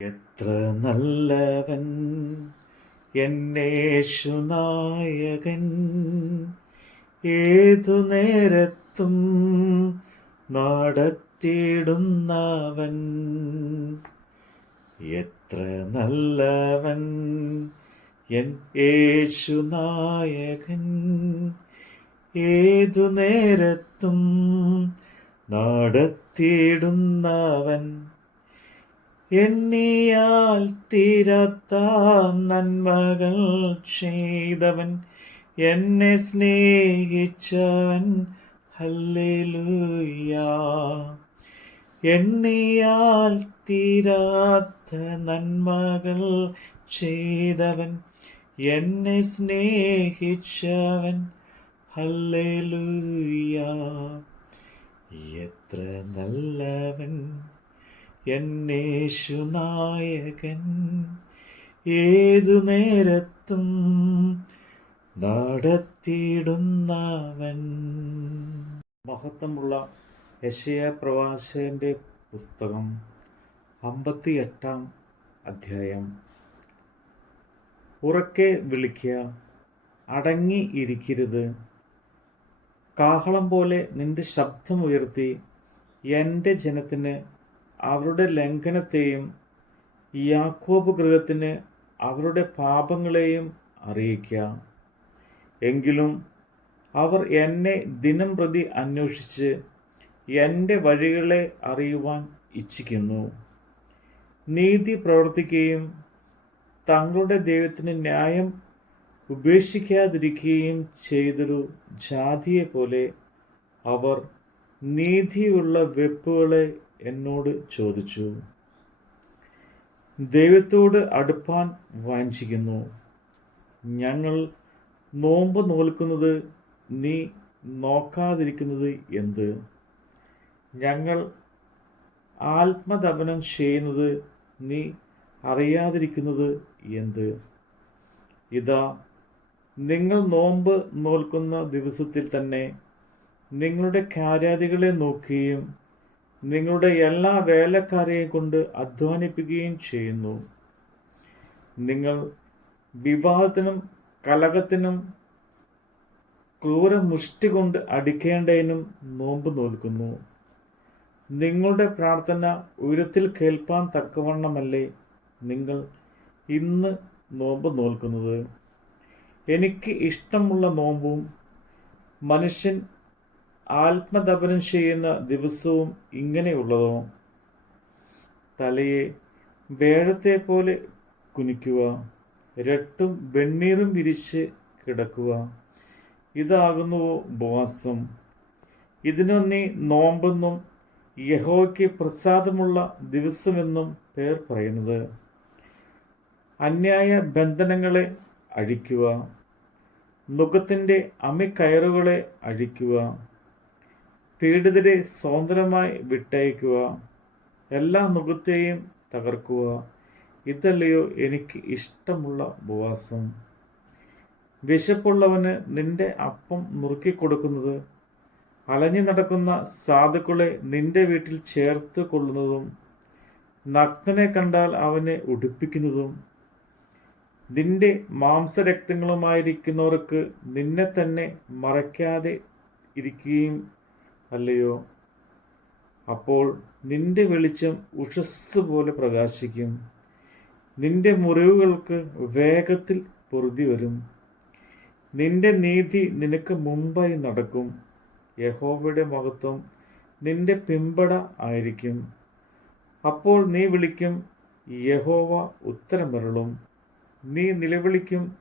എത്ര നല്ലവൻ എന്നേശുനായകൻ ഏതു നേരത്തും നാടത്തിടുന്നവൻ എത്ര നല്ലവൻ എൻ യേശു നായകൻ. ഏതു നേരത്തും നടത്തിയിടുന്നവൻ. എണ്ണിയാൽ തീരാത്ത നന്മകൾ ചെയ്തവൻ എന്നെ സ്നേഹിച്ചവൻ. ഹല്ലേലൂയ എണ്ണിയാൽ തീരാത്ത നന്മകൾ ചെയ്തവൻ എന്നെ സ്നേഹിച്ചവൻ. ഹല്ലേലൂയ എത്ര നല്ലവൻ. എന്നേശുനായകൻ ഏതു നേരത്തും നടത്തിയിടുന്നവൻ. മഹത്വമുള്ള യശയ പ്രവാചകന്റെ പുസ്തകം അമ്പത്തി എട്ടാം അധ്യായം. ഉറക്കെ വിളിക്കുക അടങ്ങി ഇരിക്കരുത്. കാഹളം പോലെ നിന്റെ ശബ്ദം ഉയർത്തി എന്റെ ജനത്തിന് അവരുടെ ലംഘനത്തെയും യാക്കോബ് ഗൃഹത്തിന് അവരുടെ പാപങ്ങളെയും അറിയിക്കുക എങ്കിലും അവർ എന്നെ ദിനം പ്രതി അന്വേഷിച്ച് എന്റെ വഴികളെ അറിയുവാൻ ഇച്ഛിക്കുന്നു. നീതി പ്രവർത്തിക്കുകയും തങ്ങളുടെ ദൈവത്തിന് ന്യായം ഉപേക്ഷിക്കാതിരിക്കുകയും ചെയ്തൊരു ജാതിയെ പോലെ അവർ നീതിയുള്ള വെപ്പുകളെ എന്നോട് ചോദിച്ചു. ദൈവത്തോട് അടുപ്പാൻ വാഞ്ചിക്കുന്നു. ഞങ്ങൾ നോമ്പ് നോൽക്കുന്നത് നീ നോക്കാതിരിക്കുന്നത് എന്ത്? ഞങ്ങൾ ആത്മദപനം ചെയ്യുന്നത് നീ അറിയാതിരിക്കുന്നത് എന്ത്? ഇതാ നിങ്ങൾ നോമ്പ് നോൽക്കുന്ന ദിവസത്തിൽ തന്നെ നിങ്ങളുടെ കാര്യാദികളെ നോക്കുകയും നിങ്ങളുടെ എല്ലാ വേലക്കാരെയും കൊണ്ട് അധ്വാനിപ്പിക്കുകയും ചെയ്യുന്നു. നിങ്ങൾ വിവാഹത്തിനും കലകത്തിനും ക്രൂരമുഷ്ടി കൊണ്ട് അടിക്കേണ്ടതിനും നോമ്പ് നോൽക്കുന്നു. നിങ്ങളുടെ പ്രാർത്ഥന ഉയരത്തിൽ കേൾപ്പാൻ തക്കവണ്ണമല്ലേ നിങ്ങൾ ഇന്ന് നോമ്പ് നോൽക്കുന്നത്. എനിക്ക് ഇഷ്ടമുള്ള നോമ്പും മനുഷ്യൻ ആത്മതപനം ചെയ്യുന്ന ദിവസവും ഇങ്ങനെയുള്ളതോ? തലയെ വേഴത്തെ പോലെ കുനിക്കുക രട്ടും വെണ്ണീറും വിരിച്ച് കിടക്കുക. ഇതാകുന്നുവോ ഉപവാസം. ഇതിനു നോമ്പെന്നും യഹോയ്ക്ക് പ്രസാദമുള്ള ദിവസമെന്നും പേർ പറയുന്നത്. അന്യായ ബന്ധനങ്ങളെ അഴിക്കുക. മുഖത്തിന്റെ അമിക്കയറുകളെ അഴിക്കുക. പീഡിതരെ സ്വതന്ത്രമായി വിട്ടയക്കുക എല്ലാ മുഖത്തെയും തകർക്കുക. ഇതല്ലയോ എനിക്ക് ഇഷ്ടമുള്ള ഉപവാസം. വിശപ്പുള്ളവന് നിന്റെ അപ്പം നുറുക്കിക്കൊടുക്കുന്നത് അലഞ്ഞു നടക്കുന്ന സാധുക്കളെ നിന്റെ വീട്ടിൽ ചേർത്ത് കൊള്ളുന്നതും നഗ്നനെ കണ്ടാൽ അവനെ ഉടുപ്പിക്കുന്നതും. നിന്റെ മാംസരക്തങ്ങളുമായിരിക്കുന്നവർക്ക് നിന്നെ തന്നെ മറയ്ക്കാതെ ഇരിക്കുകയും അല്ലയോ? അപ്പോൾ നിന്റെ വെളിച്ചം ഉഷസ് പോലെ പ്രകാശിക്കും. നിന്റെ മുറിവുകൾക്ക് വേഗത്തിൽ പൊറുതി വരും. നിന്റെ നീതി നിനക്ക് മുമ്പായി നടക്കും. യഹോവയുടെ മഹത്വം നിന്റെ പിമ്പട ആയിരിക്കും. അപ്പോൾ നീ വിളിക്കും യഹോവ ഉത്തരമരുളും. നീ നിലവിളിക്കും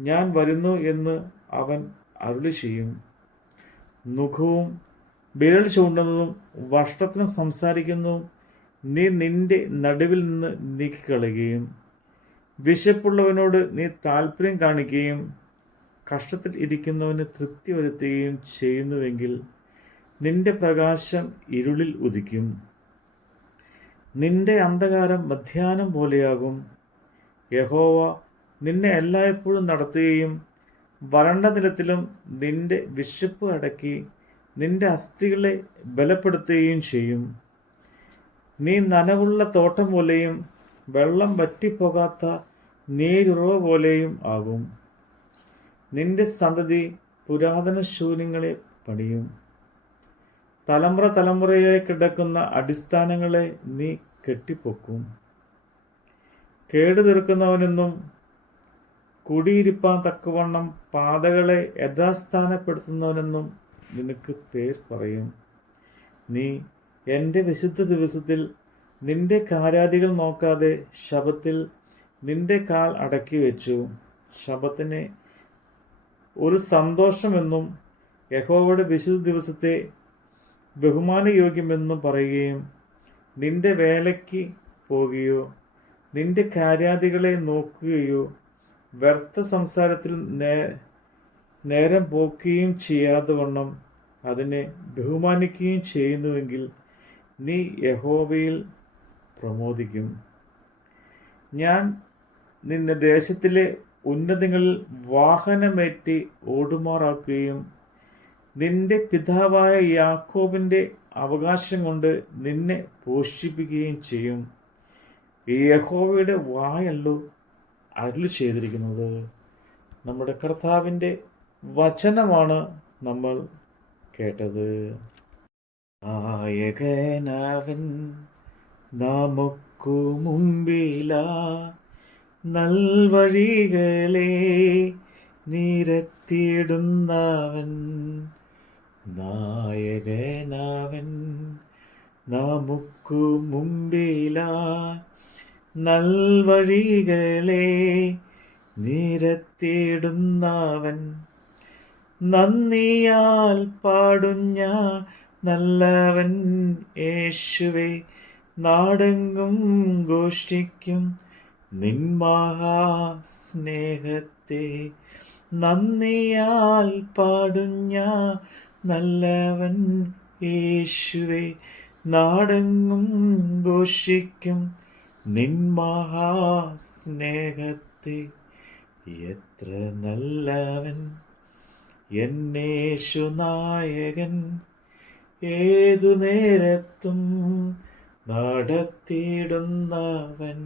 ഞാൻ വരുന്നു എന്ന് അവൻ അരുളി ചെയ്യും മുഖവും വിരൽ ചൂണ്ടുന്നതും വർഷത്തിന് സംസാരിക്കുന്നതും നീ നിന്റെ നടുവിൽ നിന്ന് നീക്കിക്കളയുകയും വിശപ്പുള്ളവനോട് നീ താല്പര്യം കാണിക്കുകയും കഷ്ടത്തിൽ ഇരിക്കുന്നവന് തൃപ്തി വരുത്തുകയും ചെയ്യുന്നുവെങ്കിൽ നിന്റെ പ്രകാശം ഇരുളിൽ ഉദിക്കും. നിന്റെ അന്ധകാരം മധ്യാനം പോലെയാകും. യഹോവ നിന്നെ എല്ലായ്പ്പോഴും നടത്തുകയും വരണ്ട നിലത്തിലും നിന്റെ വിശപ്പ് അടക്കി നിന്റെ അസ്ഥികളെ ബലപ്പെടുത്തുകയും ചെയ്യും. നീ നനവുള്ള തോട്ടം പോലെയും വെള്ളം വറ്റിപ്പോകാത്ത നീരുറവ പോലെയും ആകും. നിന്റെ സന്തതി പുരാതന ശൂന്യങ്ങളെ പണിയും. തലമുറ തലമുറയായി കിടക്കുന്ന അടിസ്ഥാനങ്ങളെ നീ കെട്ടിപ്പൊക്കും. കേടു തീർക്കുന്നവനെന്നും കുടിയിരിപ്പാൻ തക്കവണ്ണം പാതകളെ യഥാസ്ഥാനപ്പെടുത്തുന്നവനെന്നും നിനക്ക് പേർ പറയും. നീ എന്റെ വിശുദ്ധ ദിവസത്തിൽ നിന്റെ കാരാദികൾ നോക്കാതെ ശബത്തിൽ നിന്റെ കാൽ അടക്കി വെച്ചു. ശബത്തിനെ ഒരു സന്തോഷമെന്നും യഹോവയുടെ വിശുദ്ധ ദിവസത്തെ ബഹുമാനയോഗ്യമെന്നും പറയുകയും നിന്റെ വേലയ്ക്ക് പോകുകയോ നിന്റെ കാര്യാദികളെ നോക്കുകയോ വ്യർത്ഥ സംസാരത്തിൽ നേ നേരം പോക്കുകയും ചെയ്യാതെ വണ്ണം അതിനെ ബഹുമാനിക്കുകയും ചെയ്യുന്നുവെങ്കിൽ നീ യഹോവയിൽ പ്രമോദിക്കും. ഞാൻ നിന്നെ ദേശത്തിലെ ഉന്നതങ്ങളിൽ വാഹനമേറ്റി ഓടുമാറാക്കുകയും നിന്റെ പിതാവായ യാക്കോബിന്റെ അവകാശം കൊണ്ട് നിന്നെ പോഷിപ്പിക്കുകയും ചെയ്യും. യഹോവയുടെ വായല്ലോ അരുൾ ചെയ്തിരിക്കുന്നത് നമ്മുടെ കർത്താവിന്റെ വചനമാണ് നമ്മൾ കേട്ടത്. നായകനവൻ നമുക്കു മുമ്പില നൽവഴികളെ നിരത്തിയിടുന്നവൻ. നായകനവൻ നമുക്കു മുമ്പില നൽവഴികളെ നിരത്തിയിടുന്നവൻ. നന്ദിയാൽ പാടുഞ്ഞ നല്ലവൻ യേശുവെ നാടെങ്ങും ഘോഷിക്കും നിന്മഹാസ്നേഹത്തെ നന്ദിയാൽ പാടുഞ്ഞ നല്ലവൻ യേശുവെ നാടെങ്ങും ഘോഷിക്കും നിന്മഹാസ്നേഹത്തെ എത്ര നല്ലവൻ എന്നേശു നായകൻ ഏതു നേരത്തും നടത്തിയിടുന്നവൻ.